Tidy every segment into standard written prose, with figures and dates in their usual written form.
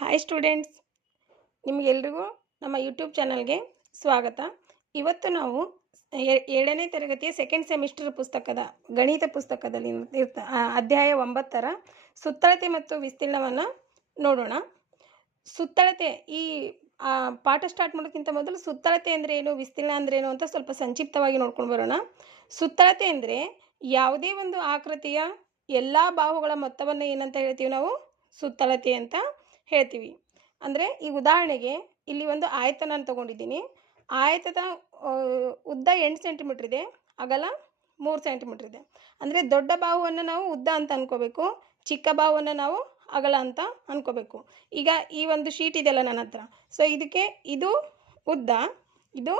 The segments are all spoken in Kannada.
ಹಾಯ್ ಸ್ಟೂಡೆಂಟ್ಸ್, ನಿಮಗೆಲ್ರಿಗೂ ನಮ್ಮ ಯೂಟ್ಯೂಬ್ ಚಾನಲ್ಗೆ ಸ್ವಾಗತ. ಇವತ್ತು ನಾವು 7ನೇ ತರಗತಿಯ ಸೆಕೆಂಡ್ ಸೆಮಿಸ್ಟರ್ ಪುಸ್ತಕದ ಗಣಿತ ಪುಸ್ತಕದಲ್ಲಿ ಅಧ್ಯಾಯ 9ರ ಸುತ್ತಳತೆ ಮತ್ತು ವಿಸ್ತೀರ್ಣವನ್ನು ನೋಡೋಣ. ಸುತ್ತಳತೆ ಈ ಪಾಠ ಸ್ಟಾರ್ಟ್ ಮಾಡೋಕ್ಕಿಂತ ಮೊದಲು ಸುತ್ತಳತೆ ಅಂದರೆ ಏನು, ವಿಸ್ತೀರ್ಣ ಅಂದ್ರೇನು ಅಂತ ಸ್ವಲ್ಪ ಸಂಕ್ಷಿಪ್ತವಾಗಿ ನೋಡ್ಕೊಂಡು ಬರೋಣ. ಸುತ್ತಳತೆ ಅಂದರೆ ಯಾವುದೇ ಒಂದು ಆಕೃತಿಯ ಎಲ್ಲ ಬಾಹುಗಳ ಮೊತ್ತವನ್ನು ಏನಂತ ಹೇಳ್ತೀವಿ ನಾವು, ಸುತ್ತಳತೆ ಅಂತ ಹೇಳ್ತೀವಿ. ಅಂದರೆ ಈ ಉದಾಹರಣೆಗೆ ಇಲ್ಲಿ ಒಂದು ಆಯತ ನಾನು ತೊಗೊಂಡಿದ್ದೀನಿ. ಆಯತದ ಉದ್ದ 8 ಸೆಂಟಿಮೀಟ್ರ್ ಇದೆ, ಅಗಲ 3 ಸೆಂಟಿಮೀಟ್ರ್ ಇದೆ. ಅಂದರೆ ದೊಡ್ಡ ಬಾಹುವನ್ನು ನಾವು ಉದ್ದ ಅಂತ ಅಂದ್ಕೋಬೇಕು, ಚಿಕ್ಕ ಬಾಹುವನ್ನು ನಾವು ಅಗಲ ಅಂತ ಅಂದ್ಕೋಬೇಕು. ಈಗ ಈ ಒಂದು ಶೀಟ್ ಇದೆಯಲ್ಲ ನನ್ನ ಹತ್ರ, ಸೊ ಇದಕ್ಕೆ ಇದು ಉದ್ದ, ಇದು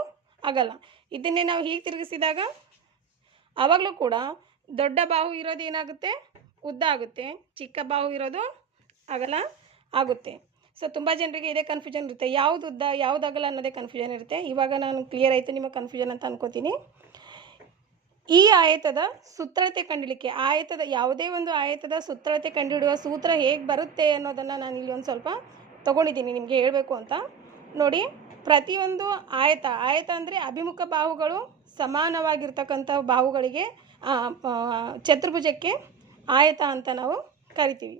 ಅಗಲ. ಇದನ್ನೇ ನಾವು ಹೀಗೆ ತಿರುಗಿಸಿದಾಗ ಆವಾಗಲೂ ಕೂಡ ದೊಡ್ಡ ಬಾಹು ಇರೋದು ಏನಾಗುತ್ತೆ, ಉದ್ದ ಆಗುತ್ತೆ, ಚಿಕ್ಕ ಬಾಹು ಇರೋದು ಅಗಲ ಆಗುತ್ತೆ. ಸೊ ತುಂಬ ಜನರಿಗೆ ಇದೇ ಕನ್ಫ್ಯೂಷನ್ ಇರುತ್ತೆ, ಯಾವುದು ಉದ್ದ ಯಾವುದು ಅಗಲ ಅನ್ನೋದೇ ಕನ್ಫ್ಯೂಷನ್ ಇರುತ್ತೆ. ಇವಾಗ ನಾನು ಕ್ಲಿಯರ್ ಆಯಿತು ನಿಮ್ಮ ಕನ್ಫ್ಯೂಷನ್ ಅಂತ ಅನ್ಕೋತೀನಿ. ಈ ಆಯತದ ಸುತ್ತಳತೆ ಕಂಡುಹಿಡಿಯಲಿಕ್ಕೆ, ಆಯತದ ಯಾವುದೇ ಒಂದು ಆಯತದ ಸುತ್ತಳತೆ ಕಂಡುಹಿಡಿಯುವ ಸೂತ್ರ ಹೇಗೆ ಬರುತ್ತೆ ಅನ್ನೋದನ್ನು ನಾನು ಇಲ್ಲಿ ಒಂದು ಸ್ವಲ್ಪ ತೊಗೊಂಡಿದ್ದೀನಿ ನಿಮಗೆ ಹೇಳಬೇಕು ಅಂತ. ನೋಡಿ, ಪ್ರತಿಯೊಂದು ಆಯತ ಅಂದರೆ ಅಭಿಮುಖ ಬಾಹುಗಳು ಸಮಾನವಾಗಿರ್ತಕ್ಕಂಥ ಬಾಹುಗಳಿಗೆ ಚತುರ್ಭುಜಕ್ಕೆ ಆಯತ ಅಂತ ನಾವು ಕರಿತೀವಿ.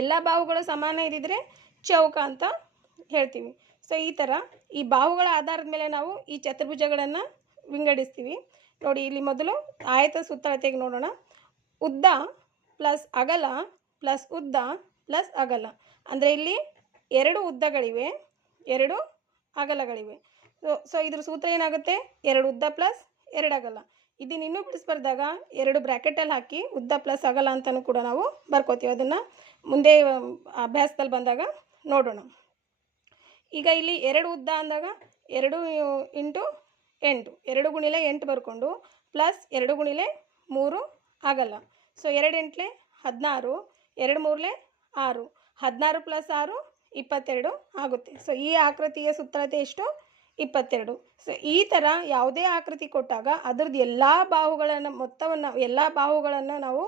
ಎಲ್ಲ ಬಾಹುಗಳು ಸಮಾನ ಇದ್ದಿದ್ರೆ ಚೌಕ ಅಂತ ಹೇಳ್ತೀವಿ. ಸೊ ಈ ಥರ ಈ ಬಾಹುಗಳ ಆಧಾರದ ಮೇಲೆ ನಾವು ಈ ಚತುರ್ಭುಜಗಳನ್ನು ವಿಂಗಡಿಸ್ತೀವಿ. ನೋಡಿ, ಇಲ್ಲಿ ಮೊದಲು ಆಯತ ಸುತ್ತಳತೆಗೆ ನೋಡೋಣ. ಉದ್ದ ಪ್ಲಸ್ ಅಗಲ ಪ್ಲಸ್ ಉದ್ದ ಪ್ಲಸ್ ಅಗಲ ಅಂದರೆ ಇಲ್ಲಿ 2 ಉದ್ದಗಳಿವೆ, 2 ಅಗಲಗಳಿವೆ. ಸೊ ಇದ್ರ ಸೂತ್ರ ಏನಾಗುತ್ತೆ, 2 ಉದ್ದ ಪ್ಲಸ್ 2 ಅಗಲ. ಇದನ್ನು ಇನ್ನೂ ಬಿಡಿಸ್ಬಾರ್ದಾಗ 2 ಬ್ರ್ಯಾಕೆಟಲ್ಲಿ ಹಾಕಿ ಉದ್ದ ಪ್ಲಸ್ ಅಗಲ ಅಂತಲೂ ಕೂಡ ನಾವು ಬರ್ಕೋತೀವಿ. ಅದನ್ನು ಮುಂದೆ ಅಭ್ಯಾಸದಲ್ಲಿ ಬಂದಾಗ ನೋಡೋಣ. ಈಗ ಇಲ್ಲಿ 2 ಉದ್ದ ಅಂದಾಗ 2 ಇಂಟು 8, 2 ಗುಣಿಲೆ 8 ಬರ್ಕೊಂಡು ಪ್ಲಸ್ 2 ಗುಣಿಲೆ 3 ಅಗಲ. ಸೊ 2 ಎಂಟ್ಲೆ 16, 2 ಮೂರಲೆ 6, 16 ಪ್ಲಸ್ 6 22 ಆಗುತ್ತೆ. ಸೊ ಈ ಆಕೃತಿಯ ಸುತ್ತಳತೆ ಎಷ್ಟು, 22. ಸೊ ಈ ಥರ ಯಾವುದೇ ಆಕೃತಿ ಕೊಟ್ಟಾಗ ಅದರದ್ದು ಎಲ್ಲ ಬಾಹುಗಳನ್ನು ಮೊತ್ತವನ್ನು ಎಲ್ಲ ಬಾಹುಗಳನ್ನು ನಾವು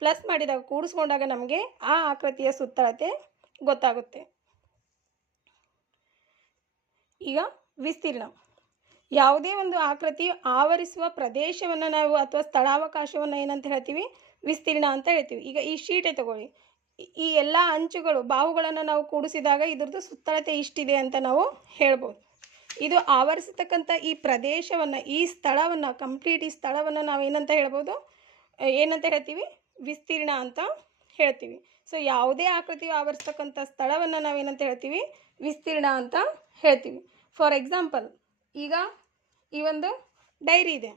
ಪ್ಲಸ್ ಮಾಡಿದಾಗ, ಕೂಡಿಸ್ಕೊಂಡಾಗ ನಮಗೆ ಆ ಆಕೃತಿಯ ಸುತ್ತಳತೆ ಗೊತ್ತಾಗುತ್ತೆ. ಈಗ ವಿಸ್ತೀರ್ಣ, ಯಾವುದೇ ಒಂದು ಆಕೃತಿ ಆವರಿಸುವ ಪ್ರದೇಶವನ್ನು ನಾವು ಅಥವಾ ಸ್ಥಳಾವಕಾಶವನ್ನು ಏನಂತ ಹೇಳ್ತೀವಿ, ವಿಸ್ತೀರ್ಣ ಅಂತ ಹೇಳ್ತೀವಿ. ಈಗ ಈ ಶೀಟೇ ತಗೊಳ್ಳಿ, ಈ ಎಲ್ಲ ಅಂಚುಗಳು ಬಾಹುಗಳನ್ನು ನಾವು ಕೂಡಿಸಿದಾಗ ಇದ್ರದ್ದು ಸುತ್ತಳತೆ ಇಷ್ಟಿದೆ ಅಂತ ನಾವು ಹೇಳ್ಬೋದು. ಇದು ಆವರಿಸತಕ್ಕಂಥ ಈ ಪ್ರದೇಶವನ್ನು, ಈ ಸ್ಥಳವನ್ನು, ಕಂಪ್ಲೀಟ್ ಈ ಸ್ಥಳವನ್ನು ನಾವು ಏನಂತ ಹೇಳ್ಬೋದು, ಏನಂತ ಹೇಳ್ತೀವಿ, ವಿಸ್ತೀರ್ಣ ಅಂತ ಹೇಳ್ತೀವಿ. ಸೊ ಯಾವುದೇ ಆಕೃತಿಯು ಆವರಿಸ್ತಕ್ಕಂಥ ಸ್ಥಳವನ್ನು ನಾವೇನಂತ ಹೇಳ್ತೀವಿ, ವಿಸ್ತೀರ್ಣ ಅಂತ ಹೇಳ್ತೀವಿ. ಫಾರ್ ಎಕ್ಸಾಂಪಲ್, ಈಗ ಈ ಒಂದು ಡೈರಿ ಇದೆ.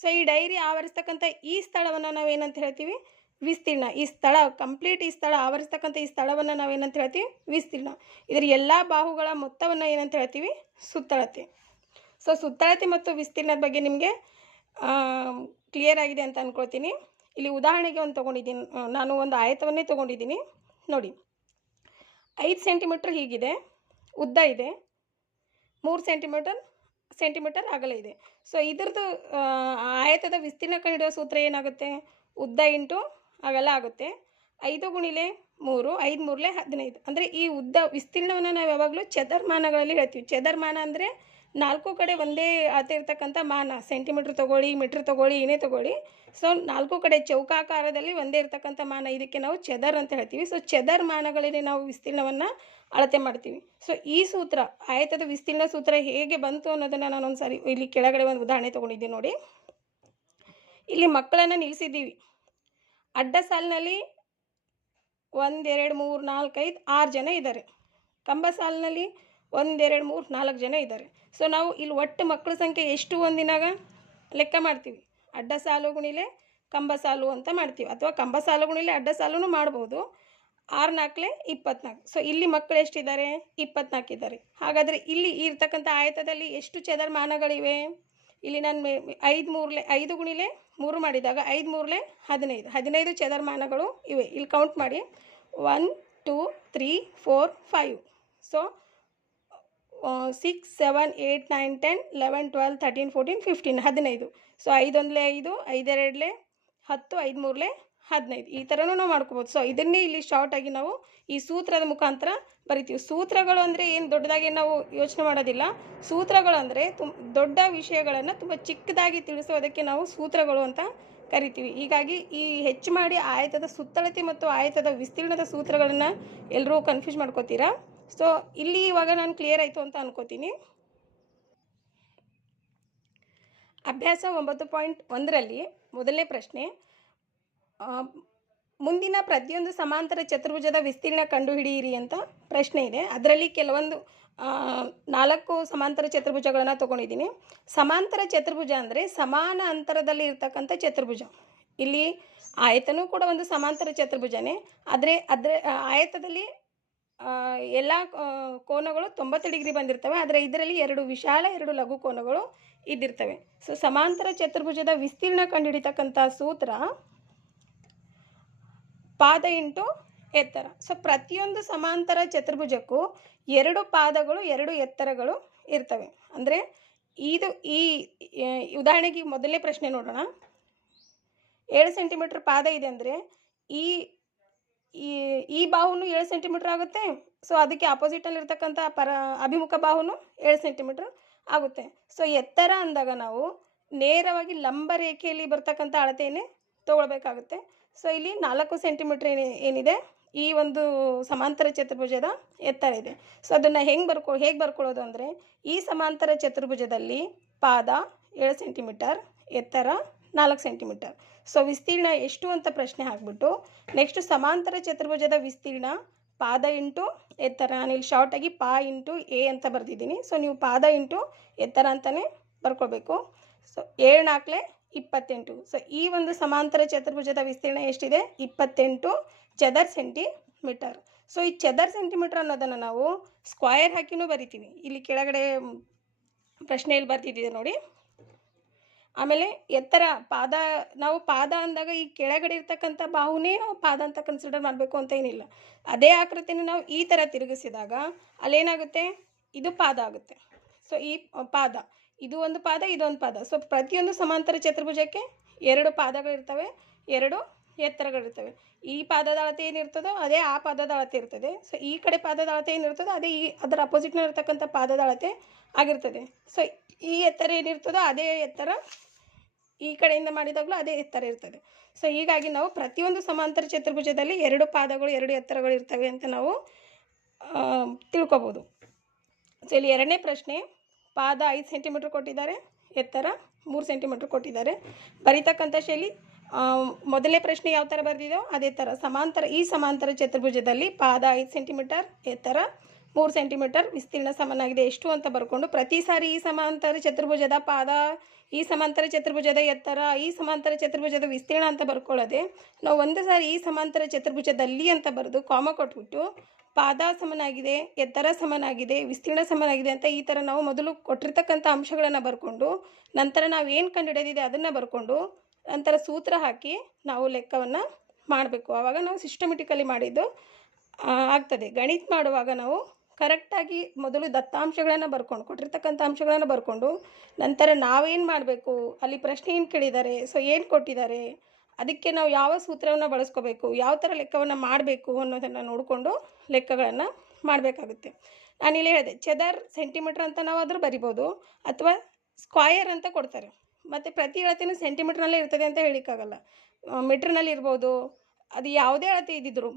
ಸೊ ಈ ಡೈರಿ ಆವರಿಸ್ತಕ್ಕಂಥ ಈ ಸ್ಥಳವನ್ನು ನಾವೇನಂತ ಹೇಳ್ತೀವಿ, ವಿಸ್ತೀರ್ಣ. ಈ ಸ್ಥಳ ಕಂಪ್ಲೀಟ್, ಈ ಸ್ಥಳ ಆವರಿಸ್ತಕ್ಕಂಥ ಈ ಸ್ಥಳವನ್ನು ನಾವೇನಂತ ಹೇಳ್ತೀವಿ, ವಿಸ್ತೀರ್ಣ. ಇದರ ಎಲ್ಲ ಬಾಹುಗಳ ಮೊತ್ತವನ್ನು ಏನಂತ ಹೇಳ್ತೀವಿ, ಸುತ್ತಳತೆ. ಸೊ ಸುತ್ತಳತೆ ಮತ್ತು ವಿಸ್ತೀರ್ಣದ ಬಗ್ಗೆ ನಿಮಗೆ ಕ್ಲಿಯರ್ ಆಗಿದೆ ಅಂತ ಅಂದ್ಕೊಳ್ತೀನಿ. ಇಲ್ಲಿ ಉದಾಹರಣೆಗೆ ಒಂದು ತೊಗೊಂಡಿದ್ದೀನಿ, ನಾನು ಒಂದು ಆಯತವನ್ನೇ ತೊಗೊಂಡಿದ್ದೀನಿ. ನೋಡಿ, 5 ಸೆಂಟಿಮೀಟ್ರ್ ಹೀಗಿದೆ, ಉದ್ದ ಇದೆ, 3 ಸೆಂಟಿಮೀಟರ್ ಅಗಲ ಇದೆ. ಸೊ ಇದ್ರದ್ದು ಆಯತದ ವಿಸ್ತೀರ್ಣ ಕಂಡುಹಿಡಿಯುವ ಸೂತ್ರ ಏನಾಗುತ್ತೆ, ಉದ್ದ ಇಂಟು ಅಗಲ ಆಗುತ್ತೆ. 5 ಗುಣಿಲೆ 3, 5 ಮೂರಲೆ 15. ಅಂದರೆ ಈ ಉದ್ದ ವಿಸ್ತೀರ್ಣವನ್ನು ನಾವು ಯಾವಾಗಲೂ ಚದರ್ಮಾನಗಳಲ್ಲಿ ಹೇಳ್ತೀವಿ. ಚದರ್ಮಾನ ಅಂದರೆ 4 ಕಡೆ ಒಂದೇ ಅಳತೆ ಇರ್ತಕ್ಕಂಥ ಮಾನ, ಸೆಂಟಿಮೀಟ್ರ್ ತೊಗೊಳ್ಳಿ, ಮೀಟ್ರ್ ತೊಗೊಳ್ಳಿ, ಏನೇ ತೊಗೊಳ್ಳಿ. ಸೊ 4 ಕಡೆ ಚೌಕಾಕಾರದಲ್ಲಿ ಒಂದೇ ಇರ್ತಕ್ಕಂಥ ಮಾನ, ಇದಕ್ಕೆ ನಾವು ಚದರ್ ಅಂತ ಹೇಳ್ತೀವಿ. ಸೊ ಚದರ್ ಮಾನಗಳಲ್ಲಿ ನಾವು ವಿಸ್ತೀರ್ಣವನ್ನು ಅಳತೆ ಮಾಡ್ತೀವಿ. ಸೊ ಈ ಸೂತ್ರ, ಆಯತದ ವಿಸ್ತೀರ್ಣ ಸೂತ್ರ ಹೇಗೆ ಬಂತು ಅನ್ನೋದನ್ನು ನಾನೊಂದು ಸಾರಿ ಇಲ್ಲಿ ಕೆಳಗಡೆ ಒಂದು ಉದಾಹರಣೆ ತೊಗೊಂಡಿದ್ದೀನಿ. ನೋಡಿ, ಇಲ್ಲಿ ಮಕ್ಕಳನ್ನು ನಿಲ್ಲಿಸಿದ್ದೀವಿ. ಅಡ್ಡ ಸಾಲಿನಲ್ಲಿ 1 2 3 4 5 6 ಜನ ಇದ್ದಾರೆ. ಕಂಬ ಸಾಲಿನಲ್ಲಿ 1 2 3 4 ಜನ ಇದ್ದಾರೆ. ಸೊ ನಾವು ಇಲ್ಲಿ ಒಟ್ಟು ಮಕ್ಕಳ ಸಂಖ್ಯೆ ಎಷ್ಟು ಒಂದಿನಾಗ ಲೆಕ್ಕ ಮಾಡ್ತೀವಿ, ಅಡ್ಡ ಸಾಲು ಗುಣಿಲೆ ಕಂಬ ಸಾಲು ಅಂತ ಮಾಡ್ತೀವಿ, ಅಥವಾ ಕಂಬ ಸಾಲು ಗುಣಿಲೆ ಅಡ್ಡ ಸಾಲೂ ಮಾಡ್ಬೋದು. 6 4 24. ಸೊ ಇಲ್ಲಿ ಮಕ್ಕಳು ಎಷ್ಟಿದ್ದಾರೆ, 24 ಇದ್ದಾರೆ. ಹಾಗಾದರೆ ಇಲ್ಲಿ ಇರ್ತಕ್ಕಂಥ ಆಯತದಲ್ಲಿ ಎಷ್ಟು ಚದರ್ಮಾನಗಳಿವೆ, ಇಲ್ಲಿ ನಾನು 5 ಗುಣಿಲೆ 3 ಮಾಡಿದಾಗ 5 ಮೂರಲೆ 15, 15 ಚದರ್ಮಾನಗಳು ಇವೆ. ಇಲ್ಲಿ ಕೌಂಟ್ ಮಾಡಿ, 1 2 3 4 5. ಸೊ 6 7 8 9 10 11 12 13 14 15, 15. ಸೊ 5 1 5, 5 2 10, 5 3 15 ಈ ಥರನೂ ನಾವು ಮಾಡ್ಕೋಬೋದು. ಸೊ ಇದನ್ನೇ ಇಲ್ಲಿ ಶಾರ್ಟಾಗಿ ನಾವು ಈ ಸೂತ್ರದ ಮುಖಾಂತರ ಬರಿತೀವಿ. ಸೂತ್ರಗಳು ಅಂದರೆ ಏನು ದೊಡ್ಡದಾಗಿ ನಾವು ಯೋಚನೆ ಮಾಡೋದಿಲ್ಲ. ಸೂತ್ರಗಳು ಅಂದರೆ ದೊಡ್ಡ ವಿಷಯಗಳನ್ನು ತುಂಬ ಚಿಕ್ಕದಾಗಿ ತಿಳಿಸೋದಕ್ಕೆ ನಾವು ಸೂತ್ರಗಳು ಅಂತ ಕರಿತೀವಿ. ಹೀಗಾಗಿ ಈ ಹೆಚ್ಚು ಮಾಡಿ ಆಯತದ ಸುತ್ತಳತೆ ಮತ್ತು ಆಯತದ ವಿಸ್ತೀರ್ಣದ ಸೂತ್ರಗಳನ್ನು ಎಲ್ಲರೂ ಕನ್ಫ್ಯೂಸ್ ಮಾಡ್ಕೋತೀರಾ. ಸೊ ಇಲ್ಲಿ ಇವಾಗ ನಾನು ಕ್ಲಿಯರ್ ಆಯಿತು ಅಂತ ಅನ್ಕೋತೀನಿ. ಅಭ್ಯಾಸ 9.1ರಲ್ಲಿ ಮೊದಲನೇ ಪ್ರಶ್ನೆ, ಮುಂದಿನ ಪ್ರತಿಯೊಂದು ಸಮಾಂತರ ಚತುರ್ಭುಜದ ವಿಸ್ತೀರ್ಣ ಕಂಡುಹಿಡಿಯಿರಿ ಅಂತ ಪ್ರಶ್ನೆ ಇದೆ. ಅದರಲ್ಲಿ ಕೆಲವೊಂದು 4 ಸಮಾಂತರ ಚತುರ್ಭುಜಗಳನ್ನು ತೊಗೊಂಡಿದ್ದೀನಿ. ಸಮಾಂತರ ಚತುರ್ಭುಜ ಅಂದರೆ ಸಮಾನ ಅಂತರದಲ್ಲಿ ಇರ್ತಕ್ಕಂಥ ಚತುರ್ಭುಜ. ಇಲ್ಲಿ ಆಯತನೂ ಕೂಡ ಒಂದು ಸಮಾಂತರ ಚತುರ್ಭುಜನೇ. ಅದರ ಆಯತದಲ್ಲಿ ಎಲ್ಲ ಕೋನಗಳು 90 ಡಿಗ್ರಿ ಬಂದಿರ್ತವೆ. ಆದರೆ ಇದರಲ್ಲಿ 2 ವಿಶಾಲ 2 ಲಘು ಕೋನಗಳು ಇದ್ದಿರ್ತವೆ. ಸೊ ಸಮಾಂತರ ಚತುರ್ಭುಜದ ವಿಸ್ತೀರ್ಣ ಕಂಡುಹಿಡಿತಕ್ಕಂಥ ಸೂತ್ರ ಪಾದ ಇಂಟು ಎತ್ತರ. ಸೊ ಪ್ರತಿಯೊಂದು ಸಮಾಂತರ ಚತುರ್ಭುಜಕ್ಕೂ 2 ಪಾದಗಳು 2 ಎತ್ತರಗಳು ಇರ್ತವೆ. ಅಂದರೆ ಈ ಉದಾಹರಣೆಗೆ ಮೊದಲನೇ ಪ್ರಶ್ನೆ ನೋಡೋಣ. 7 ಸೆಂಟಿಮೀಟ್ರ್ ಪಾದ ಇದೆ ಅಂದರೆ ಈ ಬಾಹುನು 7 ಸೆಂಟಿಮೀಟ್ರ್ ಆಗುತ್ತೆ. ಸೊ ಅದಕ್ಕೆ ಆಪೋಸಿಟಲ್ಲಿ ಇರ್ತಕ್ಕಂಥ ಅಭಿಮುಖ ಬಾಹುನು 7 ಸೆಂಟಿಮೀಟ್ರ್ ಆಗುತ್ತೆ. ಸೊ ಎತ್ತರ ಅಂದಾಗ ನಾವು ನೇರವಾಗಿ ಲಂಬ ರೇಖೆಯಲ್ಲಿ ಬರ್ತಕ್ಕಂಥ ಅಳತೆಯನ್ನೇ ತೊಗೊಳ್ಬೇಕಾಗುತ್ತೆ. ಸೊ ಇಲ್ಲಿ 4 ಸೆಂಟಿಮೀಟ್ರ್ ಏನಿದೆ ಈ ಒಂದು ಸಮಾಂತರ ಚತುರ್ಭುಜದ ಎತ್ತರ ಇದೆ. ಸೊ ಅದನ್ನು ಹೇಗೆ ಬರ್ಕೊಳ್ಳೋದು ಅಂದರೆ, ಈ ಸಮಾಂತರ ಚತುರ್ಭುಜದಲ್ಲಿ ಪಾದ 7 ಸೆಂಟಿಮೀಟರ್, ಎತ್ತರ 4 ಸೆಂಟಿಮೀಟರ್. ಸೊ ವಿಸ್ತೀರ್ಣ ಎಷ್ಟು ಅಂತ ಪ್ರಶ್ನೆ ಹಾಕ್ಬಿಟ್ಟು ನೆಕ್ಸ್ಟ್ ಸಮಾಂತರ ಚತುರ್ಭುಜದ ವಿಸ್ತೀರ್ಣ ಪಾದ ಇಂಟು ಎತ್ತರ. ನಾನಿಲ್ಲಿ ಶಾರ್ಟಾಗಿ ಪಾ ಇಂಟು ಎ ಅಂತ ಬರೆದಿದ್ದೀನಿ. ಸೊ ನೀವು ಪಾದ ಇಂಟು ಎತ್ತರ ಅಂತಲೇ ಬರ್ಕೋಬೇಕು. ಸೊ 7 4 28. ಸೊ ಈ ಒಂದು ಸಮಾಂತರ ಚತುರ್ಭುಜದ ವಿಸ್ತೀರ್ಣ ಎಷ್ಟಿದೆ? 28 ಚದರ್ ಸೆಂಟಿಮೀಟರ್. ಸೊ ಈ ಚದರ್ ಸೆಂಟಿಮೀಟರ್ ಅನ್ನೋದನ್ನು ನಾವು ಸ್ಕ್ವಯರ್ ಹಾಕಿನೂ ಬರಿತೀವಿ. ಇಲ್ಲಿ ಕೆಳಗಡೆ ಪ್ರಶ್ನೆಯಲ್ಲಿ ಬರ್ತಿದ್ದಿದೆ ನೋಡಿ. ಆಮೇಲೆ ಎತ್ತರ ನಾವು ಪಾದ ಅಂದಾಗ ಈ ಕೆಳಗಡೆ ಇರ್ತಕ್ಕಂಥ ಬಾಹುನೇ ನಾವು ಪಾದ ಅಂತ ಕನ್ಸಿಡರ್ ಮಾಡಬೇಕು ಅಂತ ಏನಿಲ್ಲ. ಅದೇ ಆಕೃತಿನ ನಾವು ಈ ಥರ ತಿರುಗಿಸಿದಾಗ ಅಲ್ಲೇನಾಗುತ್ತೆ, ಇದು ಪಾದ ಆಗುತ್ತೆ. ಸೊ ಈ ಪಾದ, ಇದು ಒಂದು ಪಾದ, ಇದೊಂದು ಪಾದ. ಸೊ ಪ್ರತಿಯೊಂದು ಸಮಾಂತರ ಚತುರ್ಭುಜಕ್ಕೆ 2 ಪಾದಗಳಿರ್ತವೆ, 2 ಎತ್ತರಗಳಿರ್ತವೆ. ಈ ಪಾದದ ಅಳತೆ ಏನಿರ್ತದೋ ಅದೇ ಆ ಪಾದದ ಅಳತೆ ಇರ್ತದೆ. ಸೊ ಈ ಕಡೆ ಪಾದದ ಅಳತೆ ಏನಿರ್ತದೋ ಅದೇ ಅದರ ಅಪೋಸಿಟ್ನಲ್ಲಿ ಇರ್ತಕ್ಕಂಥ ಪಾದದ ಅಳತೆ ಆಗಿರ್ತದೆ. ಸೊ ಈ ಎತ್ತರ ಏನಿರ್ತದೋ ಅದೇ ಎತ್ತರ ಈ ಕಡೆಯಿಂದ ಮಾಡಿದಾಗಲೂ ಅದೇ ಎತ್ತರ ಇರ್ತದೆ. ಸೊ ಹೀಗಾಗಿ ನಾವು ಪ್ರತಿಯೊಂದು ಸಮಾಂತರ ಚತುರ್ಭುಜದಲ್ಲಿ 2 ಪಾದಗಳು 2 ಎತ್ತರಗಳು ಇರ್ತವೆ ಅಂತ ನಾವು ತಿಳ್ಕೊಬೋದು. ಸೊ ಇಲ್ಲಿ ಎರಡನೇ ಪ್ರಶ್ನೆ, ಪಾದ 5 ಸೆಂಟಿಮೀಟ್ರ್ ಕೊಟ್ಟಿದ್ದಾರೆ, ಎತ್ತರ 3 ಸೆಂಟಿಮೀಟ್ರ್ ಕೊಟ್ಟಿದ್ದಾರೆ. ಬರೀತಕ್ಕಂಥ ಶೈಲಿ ಮೊದಲನೇ ಪ್ರಶ್ನೆ ಯಾವ ಥರ ಬರೆದಿದೆಯೋ ಅದೇ ಥರ ಈ ಸಮಾಂತರ ಚತುರ್ಭುಜದಲ್ಲಿ ಪಾದ 5 ಸೆಂಟಿಮೀಟರ್, ಎತ್ತರ 3 ಸೆಂಟಿಮೀಟರ್, ವಿಸ್ತೀರ್ಣ ಸಮನಾಗಿದೆ ಎಷ್ಟು ಅಂತ ಬರ್ಕೊಂಡು ಪ್ರತಿ ಸಾರಿ ಈ ಸಮಾಂತರ ಚತುರ್ಭುಜದ ಪಾದ, ಈ ಸಮಾಂತರ ಚತುರ್ಭುಜದ ಎತ್ತರ, ಈ ಸಮಾಂತರ ಚತುರ್ಭುಜದ ವಿಸ್ತೀರ್ಣ ಅಂತ ಬರ್ಕೊಳ್ಳೋದೆ ನಾವು ಒಂದು ಸಾರಿ ಈ ಸಮಾಂತರ ಚತುರ್ಭುಜದಲ್ಲಿ ಅಂತ ಬರೆದು ಕಾಮ ಕೊಟ್ಬಿಟ್ಟು ಪಾದ ಸಮನಾಗಿದೆ, ಎತ್ತರ ಸಮನಾಗಿದೆ, ವಿಸ್ತೀರ್ಣ ಸಮನಾಗಿದೆ ಅಂತ ಈ ಥರ ನಾವು ಮೊದಲು ಕೊಟ್ಟಿರ್ತಕ್ಕಂಥ ಅಂಶಗಳನ್ನು ಬರ್ಕೊಂಡು ನಂತರ ನಾವು ಏನು ಕಂಡುಹಿಡಿದಿದೆ ಅದನ್ನು ಬರ್ಕೊಂಡು ನಂತರ ಸೂತ್ರ ಹಾಕಿ ನಾವು ಲೆಕ್ಕವನ್ನು ಮಾಡಬೇಕು. ಆವಾಗ ನಾವು ಸಿಸ್ಟಮೆಟಿಕಲಿ ಮಾಡಿದ್ದು ಆಗ್ತದೆ. ಗಣಿತ ಮಾಡುವಾಗ ನಾವು ಕರೆಕ್ಟಾಗಿ ಮೊದಲು ದತ್ತಾಂಶಗಳನ್ನು ಕೊಟ್ಟಿರ್ತಕ್ಕಂಥ ಅಂಶಗಳನ್ನು ಬರ್ಕೊಂಡು ನಂತರ ನಾವೇನು ಮಾಡಬೇಕು, ಅಲ್ಲಿ ಪ್ರಶ್ನೆ ಏನು ಕೇಳಿದ್ದಾರೆ, ಸೊ ಏನು ಕೊಟ್ಟಿದ್ದಾರೆ, ಅದಕ್ಕೆ ನಾವು ಯಾವ ಸೂತ್ರವನ್ನು ಬಳಸ್ಕೋಬೇಕು, ಯಾವ ಥರ ಲೆಕ್ಕವನ್ನು ಮಾಡಬೇಕು ಅನ್ನೋದನ್ನು ನೋಡಿಕೊಂಡು ಲೆಕ್ಕಗಳನ್ನು ಮಾಡಬೇಕಾಗುತ್ತೆ. ನಾನಿಲ್ಲಿ ಹೇಳಿದೆ ಚದರ್ ಸೆಂಟಿಮೀಟ್ರ್ ಅಂತ ನಾವು ಆದರೂ ಬರಿಬೋದು, ಅಥವಾ ಸ್ಕ್ವಯರ್ ಅಂತ ಕೊಡ್ತಾರೆ. ಮತ್ತು ಪ್ರತಿ ಅಳತೆಯೂ ಸೆಂಟಿಮೀಟ್ರ್ನಲ್ಲೇ ಇರ್ತದೆ ಅಂತ ಹೇಳಿಕ್ಕಾಗಲ್ಲ, ಮೀಟ್ರ್ನಲ್ಲಿ ಇರ್ಬೋದು. ಅದು ಯಾವುದೇ ಅಳತೆ ಇದ್ದಿದ್ರು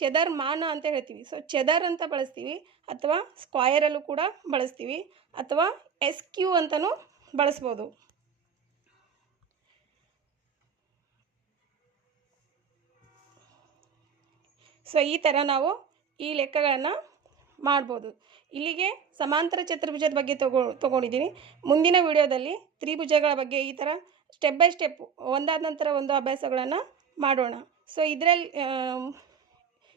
ಚದರ್ ಮಾನ ಅಂತ ಹೇಳ್ತೀವಿ. ಸೊ ಚದರ್ ಅಂತ ಬಳಸ್ತೀವಿ, ಅಥವಾ ಸ್ಕ್ವಯರಲ್ಲೂ ಕೂಡ ಬಳಸ್ತೀವಿ, ಅಥವಾ SQ ಅಂತಲೂ ಬಳಸ್ಬೋದು. ಸೊ ಈ ಥರ ನಾವು ಈ ಲೆಕ್ಕಗಳನ್ನು ಮಾಡ್ಬೋದು. ಇಲ್ಲಿಗೆ ಸಮಾಂತರ ಚತುರ್ಭುಜದ ಬಗ್ಗೆ ತೊಗೊಂಡಿದ್ದೀನಿ. ಮುಂದಿನ ವಿಡಿಯೋದಲ್ಲಿ ತ್ರಿಭುಜಗಳ ಬಗ್ಗೆ ಈ ಥರ ಸ್ಟೆಪ್ ಬೈ ಸ್ಟೆಪ್ ಒಂದಾದ ನಂತರ ಒಂದು ಅಭ್ಯಾಸಗಳನ್ನು ಮಾಡೋಣ. ಸೊ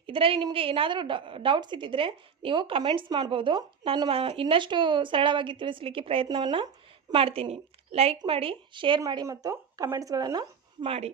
ಇದರಲ್ಲಿ ನಿಮಗೆ ಏನಾದರೂ ಡೌಟ್ಸ್ ಇದ್ದಿದ್ದರೆ ನೀವು ಕಮೆಂಟ್ಸ್ ಮಾಡ್ಬೋದು. ನಾನು ಇನ್ನಷ್ಟು ಸರಳವಾಗಿ ತಿಳಿಸಲಿಕ್ಕೆ ಪ್ರಯತ್ನವನ್ನು ಮಾಡ್ತೀನಿ. ಲೈಕ್ ಮಾಡಿ, ಶೇರ್ ಮಾಡಿ ಮತ್ತು ಕಮೆಂಟ್ಸ್ಗಳನ್ನು ಮಾಡಿ.